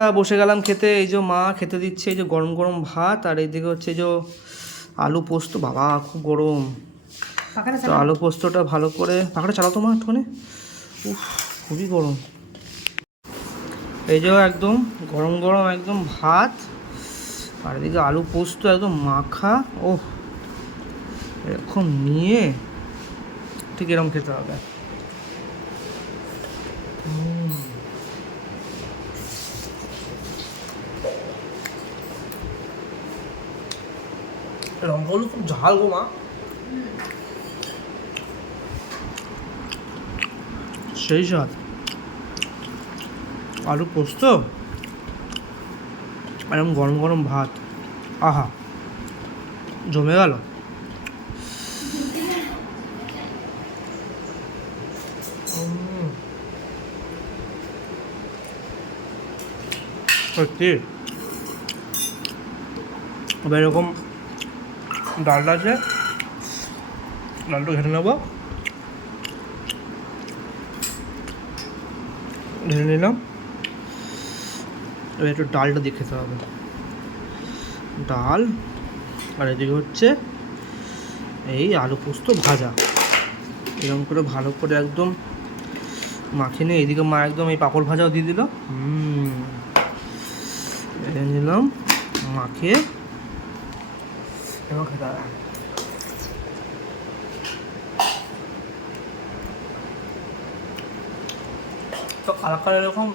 বসে গেলাম খেতে। এই যে মা খেতে দিচ্ছে, এই যে গরম গরম ভাত, আর এইদিকে হচ্ছে যে আলু পোস্ত। বাবা খুব গরম, তো আলু পোস্তটা ভালো করে পাখাটা চালাও তো মা একটুখানি। উফ, খুবই গরম। এই যে একদম গরম গরম একদম ভাত, আর এদিকে আলু পোস্ত একদম মাখা। ওহ, এরকম নিয়ে ঠিক এরকম খেতে হবে। লঙ্কাগুলো খুব ঝাল গো মা, সেই স্বাদ। আলু পোস্ত এরকম গরম গরম ভাত, আহা জমে গেল। সত্যি। এবার এরকম ডালটা আছে, ডালটা ঘেটে নেবো। ঢেলে নিলাম। এবার একটু ডালটা দিয়ে খেতে হবে। ডাল, আর এদিকে হচ্ছে এই আলু পোস্ত ভাজা। এরকম করে ভালো করে একদম মাখিয়ে নিয়ে, এইদিকে মা একদম এই পাঁপড় ভাজাও দিয়ে দিল। নিলাম, মাখিয়ে এবং খেতে হবে। তো কালাকার এরকম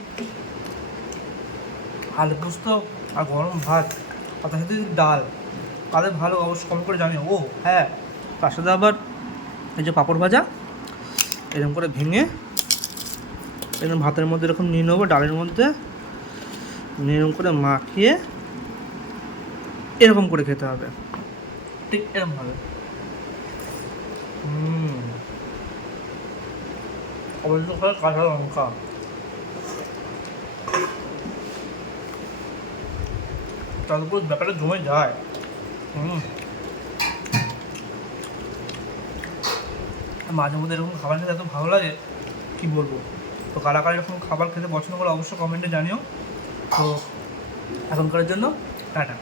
আলু পোস্ত আর গরম ভাত, আর তার সাথে ডাল, তাহলে ভালো অবশ্যই কম করে জানিও। ও হ্যাঁ, তার সাথে আবার এই যে পাঁপড় ভাজা এরকম করে ভেঙে এরকম ভাতের মধ্যে এরকম নিয়ে নেবো, ডালের মধ্যে নিয়ে এরকম করে মাখিয়ে এরকম করে খেতে হবে, ঠিক এরকমভাবে। অবশ্য করে কাঁচা লঙ্কা, তারপর ব্যাপারটা জমে যায়। মাঝে মধ্যে এরকম খাবার খেতে এত ভালো লাগে, কী বলবো। তো কারা কারা এরকম খাবার খেতে পছন্দ করে অবশ্যই কমেন্টে জানিও। তো এখনকার জন্য টাটা।